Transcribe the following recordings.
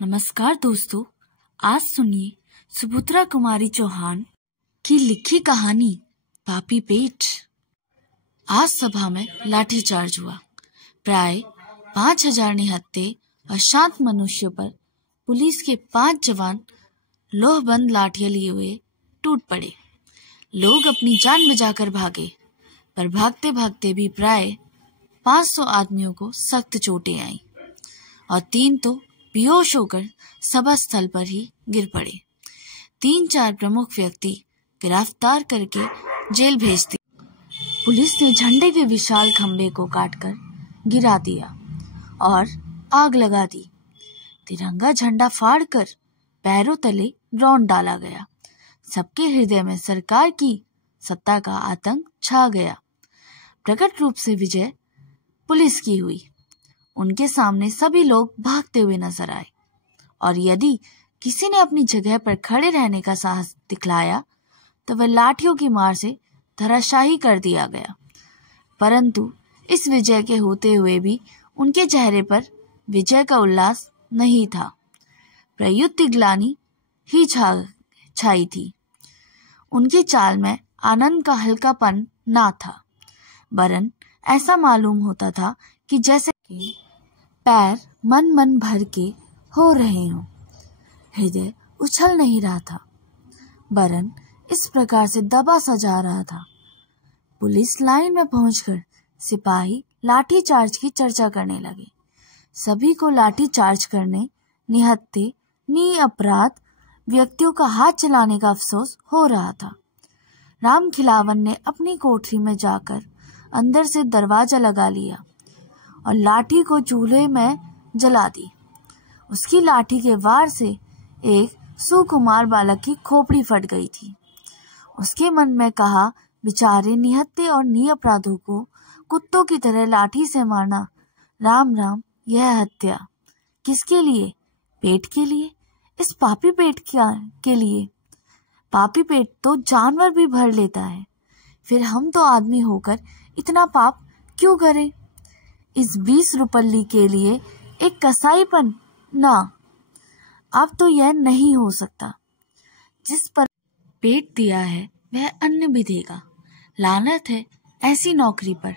नमस्कार दोस्तों, आज सुनिए सुपुत्रा कुमारी चौहान की लिखी कहानी पापी पेट। आज सभा में लाठीचार्ज हुआ। प्राय 5000 निहत्थे और शांत मनुष्यों पर पुलिस के 5 जवान लोहबंद लाठियां लिए हुए टूट पड़े। लोग अपनी जान बचाकर भागे, पर भागते भागते भी प्राय 500 आदमियों को सख्त चोटें आईं और 3 तो बेहोश होकर सभा स्थल पर ही गिर पड़े। 3-4 प्रमुख व्यक्ति गिरफ्तार करके जेल भेज दिए। पुलिस ने झंडे के विशाल खंभे को काटकर गिरा दिया और आग लगा दी। तिरंगा झंडा फाड़कर पैरों तले रौंद डाला गया। सबके हृदय में सरकार की सत्ता का आतंक छा गया। प्रकट रूप से विजय पुलिस की हुई। उनके सामने सभी लोग भागते हुए नजर आए और यदि किसी ने अपनी जगह पर खड़े रहने का साहस दिखलाया तो वह लाठियों की मार से धराशायी कर दिया गया। परंतु इस विजय के होते हुए भी उनके चेहरे पर विजय का उल्लास नहीं था। प्रयुक्त ग्लानि ही छाई थी। उनकी चाल में आनंद का हल्कापन ना था, वरन ऐसा मालूम होता था कि जैसे कि पैर मन भर के हो रहे हों। हृदय उछल नहीं रहा था, वरन इस प्रकार से दबा सा जा रहा था। पुलिस लाइन में पहुंचकर सिपाही लाठी चार्ज की चर्चा करने लगे। सभी को लाठी चार्ज करने निहत्थे निरपराध व्यक्तियों का हाथ चलाने का अफसोस हो रहा था। राम खिलावन ने अपनी कोठरी में जाकर अंदर से दरवाजा लगा लिया और लाठी को चूल्हे में जला दी। उसकी लाठी के वार से एक सुकुमार बालक की खोपड़ी फट गई थी। उसके मन में कहा, बेचारे निहत्थे और निरपराधों को कुत्तों की तरह लाठी से मारना, राम राम, यह हत्या किसके लिए? पेट के लिए, इस पापी पेट के लिए। पापी पेट तो जानवर भी भर लेता है, फिर हम तो आदमी होकर इतना पाप क्यों करें? इस 20 रुपल्ली के लिए एक कसाईपन? ना, अब तो यह नहीं हो सकता। जिस पर पेट दिया है वह अन्न भी देगा। लानत है ऐसी नौकरी पर।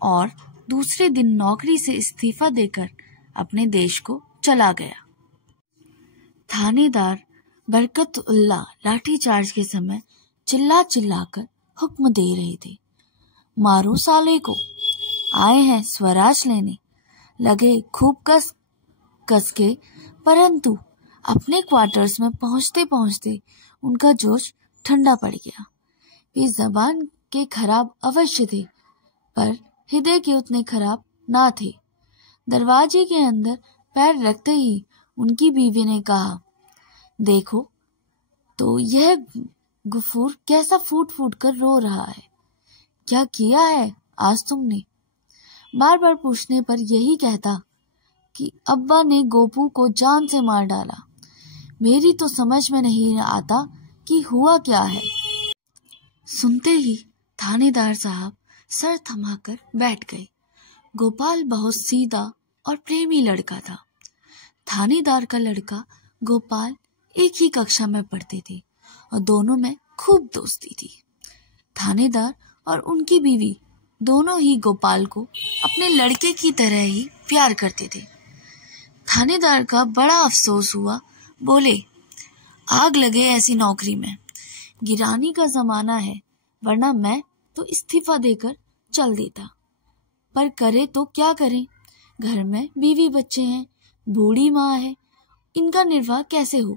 और दूसरे दिन नौकरी से इस्तीफा देकर अपने देश को चला गया। थानेदार बरकतुल्ला लाठीचार्ज के समय चिल्ला चिल्लाकर हुक्म दे रहे थे, मारो साले को, आए हैं स्वराज लेने। लगे खूब कस के, परंतु अपने क्वार्टर्स में पहुंचते पहुंचते उनका जोश ठंडा पड़ गया। वे जबान के खराब अवश्य थे, पर हृदय के उतने खराब ना थे। दरवाजे के अंदर पैर रखते ही उनकी बीवी ने कहा, देखो तो यह गुफूर कैसा फूट फूट कर रो रहा है। क्या किया है आज तुमने? बार बार पूछने पर यही कहता कि अब्बा ने गोपू को जान से मार डाला। मेरी तो समझ में नहीं आता कि हुआ क्या है। सुनते ही थानेदार साहब सर थमाकर बैठ गए। गोपाल बहुत सीधा और प्रेमी लड़का था। थानेदार का लड़का गोपाल एक ही कक्षा में पढ़ते थे और दोनों में खूब दोस्ती थी। थानेदार और उनकी बीवी दोनों ही गोपाल को अपने लड़के की तरह ही प्यार करते थे। थानेदार का बड़ा अफसोस हुआ। बोले, आग लगे ऐसी नौकरी में। गिरानी का जमाना है, वरना मैं तो इस्तीफा देकर चल देता। पर करे तो क्या करें? घर में बीवी बच्चे हैं, बूढ़ी माँ है, इनका निर्वाह कैसे हो?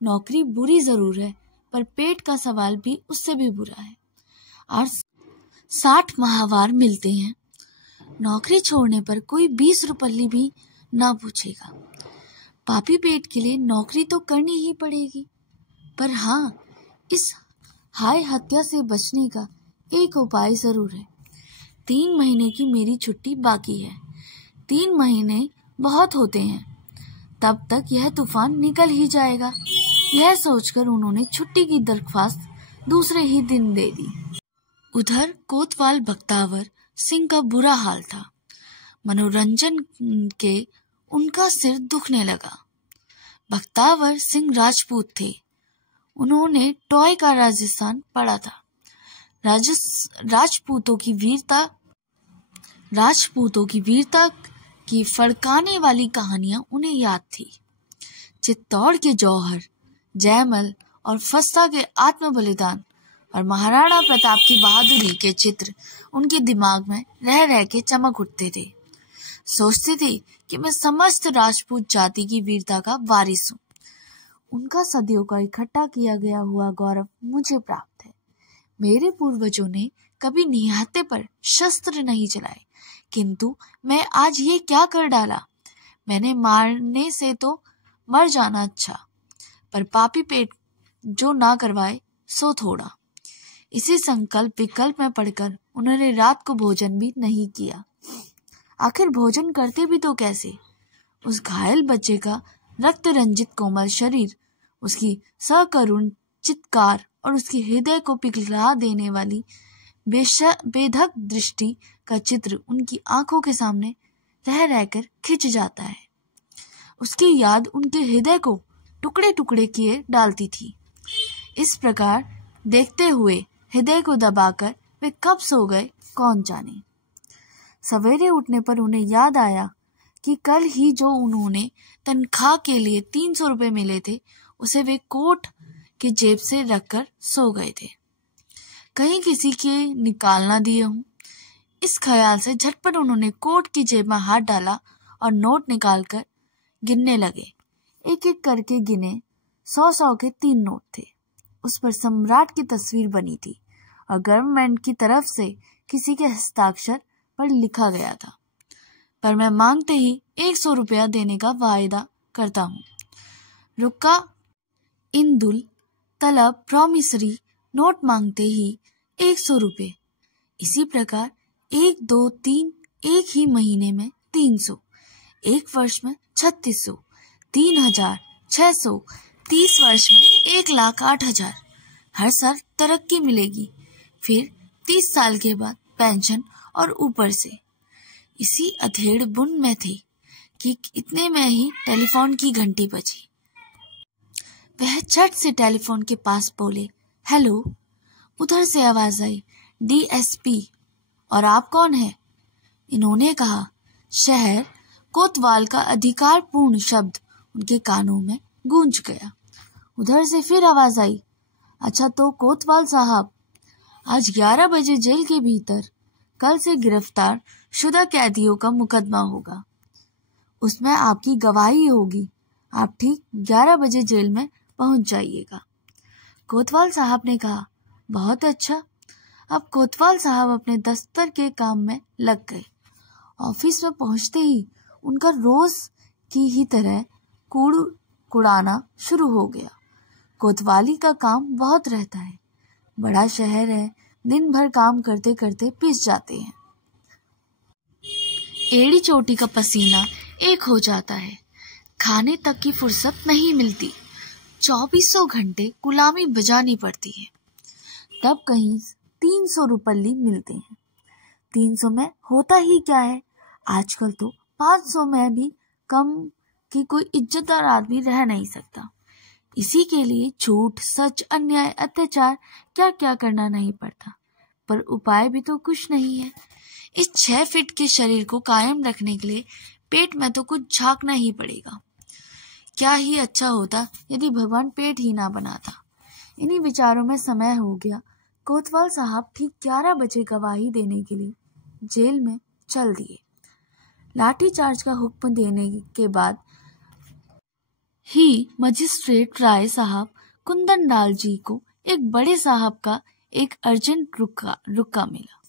नौकरी बुरी जरूर है, पर पेट का सवाल भी उससे भी बुरा है। और 60 माहवार मिलते हैं। नौकरी छोड़ने पर कोई 20 रुपल्ली भी ना पूछेगा। पापी पेट के लिए नौकरी तो करनी ही पड़ेगी। पर हाँ, इस हाय हत्या से बचने का एक उपाय जरूर है। 3 महीने की मेरी छुट्टी बाकी है। 3 महीने बहुत होते हैं, तब तक यह तूफान निकल ही जाएगा। यह सोचकर उन्होंने छुट्टी की दरख्वास्त दूसरे ही दिन दे दी। उधर कोतवाल बख्तावर सिंह का बुरा हाल था। मनोरंजन के उनका सिर दुखने लगा। बख्तावर सिंह राजपूत थे। उन्होंने टॉय का राजस्थान पढ़ा था। राजपूतों की वीरता की फड़काने वाली कहानियां उन्हें याद थी। चित्तौड़ के जौहर, जयमल और फस्ता के आत्म बलिदान और महाराणा प्रताप की बहादुरी के चित्र उनके दिमाग में रह रह के चमक उठते थे। सोचते थे कि मैं समस्त राजपूत जाति की वीरता का वारिस हूँ। उनका सदियों का इकट्ठा किया गया हुआ गौरव मुझे प्राप्त है। मेरे पूर्वजों ने कभी निहत्थे पर शस्त्र नहीं चलाए, किंतु मैं आज ये क्या कर डाला। मैंने मारने से तो मर जाना अच्छा, पर पापी पेट जो ना करवाए सो थोड़ा। इसी संकल्प विकल्प में पढ़कर उन्होंने रात को भोजन भी नहीं किया। आखिर भोजन करते भी तो कैसे। उस घायल बच्चे का रक्त रंजित कोमल शरीर, उसकी सकरुण चित्कार और उसके हृदय को पिघला देने वाली बेधक दृष्टि का चित्र उनकी आंखों के सामने रह रहकर खिंच जाता है। उसकी याद उनके हृदय को टुकड़े टुकड़े किए डालती थी। इस प्रकार देखते हुए हृदय को दबाकर वे कब सो गए कौन जाने। सवेरे उठने पर उन्हें याद आया कि कल ही जो उन्होंने तनख्वाह के लिए 300 रुपए मिले थे, उसे वे कोट की जेब से रखकर सो गए थे। कहीं किसी के निकाल ना दिए हों, इस ख्याल से झटपट उन्होंने कोट की जेब में हाथ डाला और नोट निकालकर गिनने लगे। एक एक करके गिने। 100 के 3 नोट थे। उस पर सम्राट की तस्वीर बनी थी और गवर्नमेंट की तरफ से किसी के हस्ताक्षर पर लिखा गया था, पर मैं मांगते ही 100 रुपया देने का वायदा करता हूँ। रुका इंदुल तलब प्रॉमिसरी नोट मांगते ही 100 रुपये। इसी प्रकार 1, 2, 3 एक ही महीने में 300, एक वर्ष में 3600, 3600, 30 वर्ष में 1,08,000। हर साल तरक्की मिलेगी, फिर 30 साल के बाद पेंशन और ऊपर से। इसी अधेड़ बुन में थे कि इतने में ही टेलीफोन की घंटी बजी। वह झट से टेलीफोन के पास बोले, हेलो। उधर से आवाज आई, DSP। और आप कौन है? इन्होंने कहा। शहर कोतवाल का अधिकारपूर्ण शब्द उनके कानों में गूंज गया। उधर से फिर आवाज आई, अच्छा तो कोतवाल साहब, आज 11 बजे जेल के भीतर कल से गिरफ्तार शुदा कैदियों का मुकदमा होगा। उसमें आपकी गवाही होगी। आप ठीक 11 बजे जेल में पहुंच जाइएगा। कोतवाल साहब ने कहा, बहुत अच्छा। अब कोतवाल साहब अपने दफ्तर के काम में लग गए। ऑफिस में पहुंचते ही उनका रोज की ही तरह कुड़ाना शुरू हो गया। कोतवाली का काम बहुत रहता है। बड़ा शहर है, दिन भर काम करते करते पिस जाते हैं। एड़ी चोटी का पसीना एक हो जाता है। खाने तक की फुर्सत नहीं मिलती। 2400 घंटे गुलामी बजानी पड़ती है। तब कहीं 300 रुपये मिलते हैं। 300 में होता ही क्या है, आजकल तो 500 में भी कम की कोई इज्जतदार आदमी रह नहीं सकता। इसी के लिए झूठ, सच, अन्याय, अत्याचार क्या क्या करना नहीं पड़ता, पर उपाय भी तो कुछ नहीं है। इस 6 फीट के शरीर को कायम रखने के लिए पेट में तो कुछ झांकना ही पड़ेगा। क्या ही अच्छा होता यदि भगवान पेट ही ना बनाता। इन्हीं विचारों में समय हो गया। कोतवाल साहब ठीक 11 बजे गवाही देने के लिए जेल में चल दिए। लाठीचार्ज का हुक्म देने के बाद ही मजिस्ट्रेट राय साहब कुंदन लाल जी को एक बड़े साहब का एक अर्जेंट रुका मिला।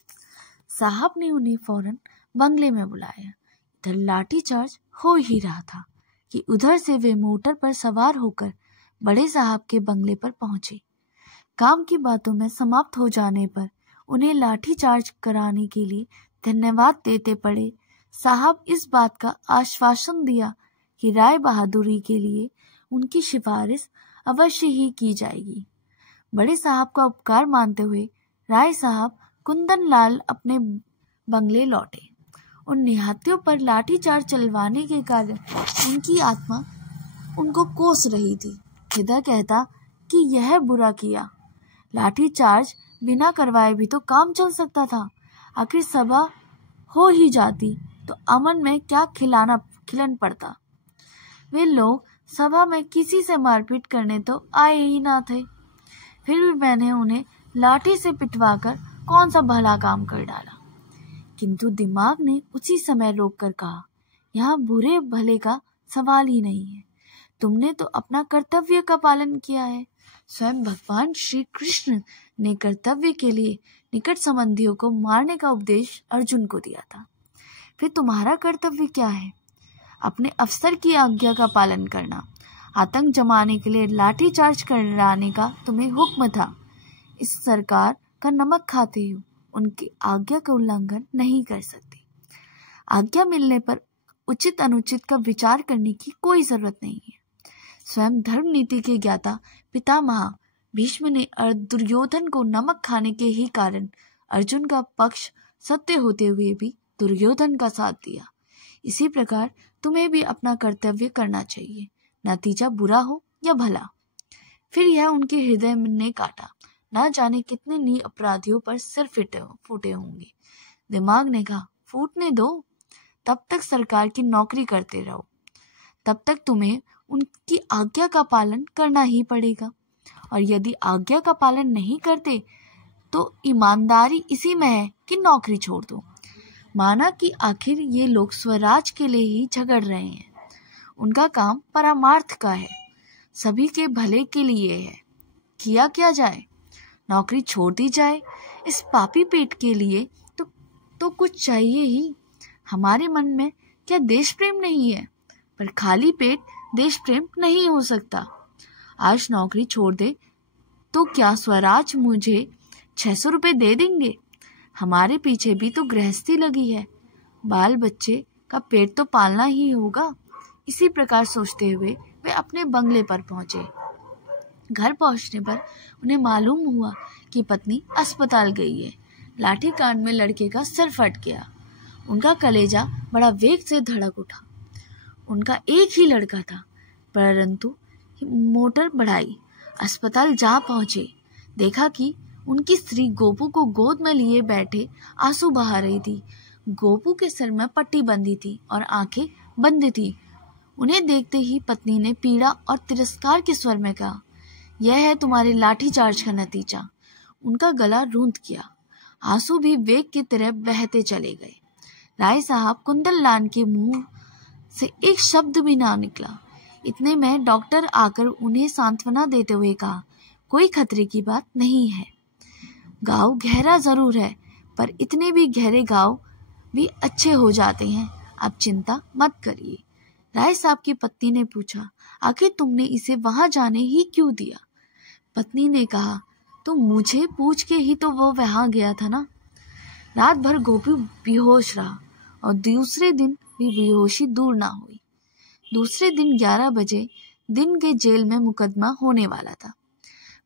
साहब ने उन्हें फौरन बंगले में बुलाया। इधर लाठीचार्ज हो ही रहा था कि उधर से वे मोटर पर सवार होकर बड़े साहब के बंगले पर पहुंचे। काम की बातों में समाप्त हो जाने पर उन्हें लाठीचार्ज कराने के लिए धन्यवाद देते पड़े साहब इस बात का आश्वासन दिया कि राय बहादुरी के लिए उनकी सिफारिश अवश्य ही की जाएगी। बड़े साहब का उपकार मानते हुए राय साहब कुंदन लाल अपने बंगले लौटे। उन निहत्थियों पर लाठीचार्ज चलवाने के कारण उनकी आत्मा उनको कोस रही थी। हृदय कहता कि यह बुरा किया। लाठी चार्ज बिना करवाए भी तो काम चल सकता था। आखिर सभा हो ही जाती तो अमन में क्या खिलन पड़ता। वे लोग सभा में किसी से मारपीट करने तो आए ही ना थे। फिर भी मैंने उन्हें लाठी से पिटवाकर कौन सा भला काम कर डाला। किंतु दिमाग ने उसी समय रोककर कहा, यहाँ बुरे भले का सवाल ही नहीं है। तुमने तो अपना कर्तव्य का पालन किया है। स्वयं भगवान श्री कृष्ण ने कर्तव्य के लिए निकट संबंधियों को मारने का उपदेश अर्जुन को दिया था। फिर तुम्हारा कर्तव्य क्या है? अपने अफसर की आज्ञा का पालन करना। आतंक जमाने के लिए लाठी चार्ज कराने का तुम्हें हुक्म था। इस सरकार का नमक खाते हो उनकी आज्ञा का उल्लंघन नहीं कर सकते। आज्ञा मिलने पर उचित अनुचित का विचार करने की कोई जरूरत नहीं है। स्वयं धर्म नीति के ज्ञाता पितामह भीष्म ने दुर्योधन को नमक खाने के ही कारण अर्जुन का पक्ष सत्य होते हुए भी दुर्योधन का साथ दिया। इसी प्रकार तुम्हें भी अपना कर्तव्य करना चाहिए, नतीजा बुरा हो या भला। फिर यह उनके हृदय ने काटा। ना जाने कितने नी अपराधियों पर सिर फूटे होंगे। दिमाग ने कहा, फूटने दो, तब तक सरकार की नौकरी करते रहो। तब तक तुम्हें उनकी आज्ञा का पालन करना ही पड़ेगा, और यदि आज्ञा का पालन नहीं करते तो ईमानदारी इसी में है कि नौकरी छोड़ दो। माना कि आखिर ये लोग स्वराज के लिए ही झगड़ रहे हैं। उनका काम परमार्थ का है, सभी के भले के लिए है। किया क्या जाए? नौकरी छोड़ दी जाए? इस पापी पेट के लिए तो कुछ चाहिए ही। हमारे मन में क्या देश प्रेम नहीं है? पर खाली पेट देश प्रेम नहीं हो सकता। आज नौकरी छोड़ दे तो क्या स्वराज मुझे 600 रुपये दे देंगे? हमारे पीछे भी तो गृहस्थी लगी है, बाल बच्चे का पेट तो पालना ही होगा। इसी प्रकार सोचते हुए वे अपने बंगले पर पहुंचे। घर पहुंचने पर उन्हें मालूम हुआ कि पत्नी अस्पताल गई है। लाठी कांड में लड़के का सिर फट गया। उनका कलेजा बड़ा वेग से धड़क उठा। उनका एक ही लड़का था, परंतु मोटर बढ़ाई अस्पताल जा पहुंचे। देखा कि उनकी स्त्री गोपू को गोद में लिए बैठे आंसू बहा रही थी। गोपू के सिर में पट्टी बंधी थी और आंखें बंद थी। उन्हें देखते ही पत्नी ने पीड़ा और तिरस्कार के स्वर में कहा, यह है तुम्हारे लाठी चार्ज का नतीजा। उनका गला रूंध गया। आंसू भी वेग की तरह बहते चले गए। राय साहब कुंदन लाल के मुंह से एक शब्द भी ना निकला। इतने में डॉक्टर आकर उन्हें सांत्वना देते हुए कहा, कोई खतरे की बात नहीं है। गाँव गहरा जरूर है, पर इतने भी गहरे गाँव भी अच्छे हो जाते हैं। आप चिंता मत करिए। राय साहब की पत्नी ने पूछा, आखिर तुमने इसे वहां जाने ही क्यों दिया? पत्नी ने कहा, तो मुझे पूछ के ही तो वो वहां गया था ना। रात भर गोपी बेहोश रहा और दूसरे दिन भी बेहोशी दूर ना हुई। दूसरे दिन 11 बजे दिन के जेल में मुकदमा होने वाला था,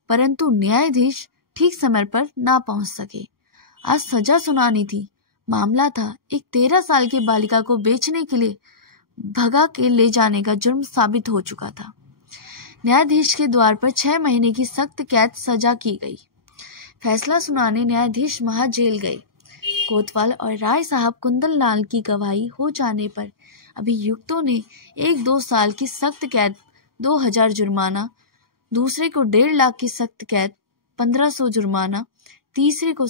परंतु न्यायाधीश ठीक समय पर ना पहुंच सके। आज सजा सुनानी थी। मामला था एक 13 साल की बालिका को बेचने के लिए भगा के ले जाने का जुर्म साबित हो चुका था। न्यायाधीश के द्वार पर 6 महीने की सख्त कैद सजा की गई। फैसला सुनाने न्यायाधीश महाजेल गए। कोतवाल और राय साहब कुंदन लाल की गवाही हो जाने पर अभियुक्तों ने 1-2 साल की सख्त कैद, 2000 जुर्माना, दूसरे को 1.5 लाख की सख्त कैद, 1500 जुर्माना, तीसरे को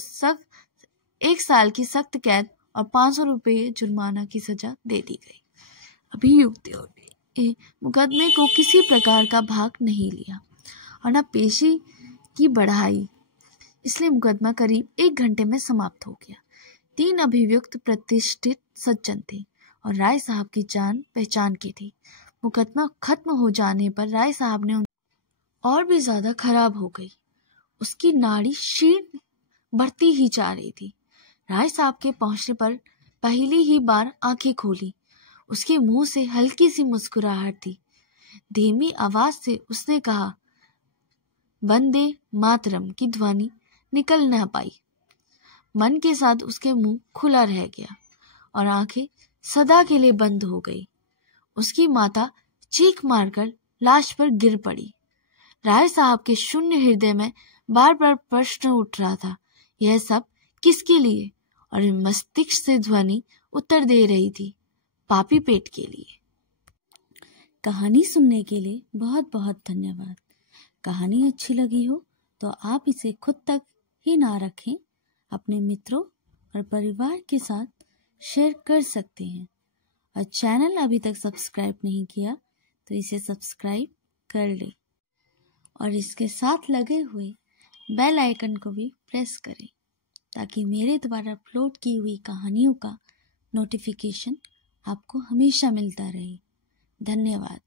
1 साल की सख्त कैद और 500 रुपये जुर्माना की सजा दे दी गई। अभियुक्तों ने मुकदमे को किसी प्रकार का भाग नहीं लिया और न पेशी की बढ़ाई, इसलिए मुकदमा करीब 1 घंटे में समाप्त हो गया। 3 अभियुक्त प्रतिष्ठित सज्जन थे और राय साहब की जान पहचान की थी। मुकदमा खत्म हो जाने पर राय साहब ने और भी ज्यादा खराब हो गई। उसकी नाड़ी क्षीण बढ़ती ही जा रही थी। राय साहब के पहुंचने पर पहली ही बार आंखें खोली। उसके मुंह से हल्की सी मुस्कुराहट थी। धीमी आवाज से उसने कहा, वंदे मातरम की ध्वनि निकल न पाई। मन के साथ उसके मुंह खुला रह गया और आंखें सदा के लिए बंद हो गई। उसकी माता चीख मारकर लाश पर गिर पड़ी। राय साहब के शून्य हृदय में बार बार प्रश्न उठ रहा था, यह सब किसके लिए? और मस्तिष्क से ध्वनि उत्तर दे रही थी, पापी पेट के लिए। कहानी सुनने के लिए बहुत बहुत धन्यवाद। कहानी अच्छी लगी हो तो आप इसे खुद तक ही ना रखें, अपने मित्रों और परिवार के साथ शेयर कर सकते हैं। और चैनल अभी तक सब्सक्राइब नहीं किया तो इसे सब्सक्राइब कर ले और इसके साथ लगे हुए बेल आइकन को भी प्रेस करें ताकि मेरे द्वारा अपलोड की हुई कहानियों का नोटिफिकेशन आपको हमेशा मिलता रहे। धन्यवाद।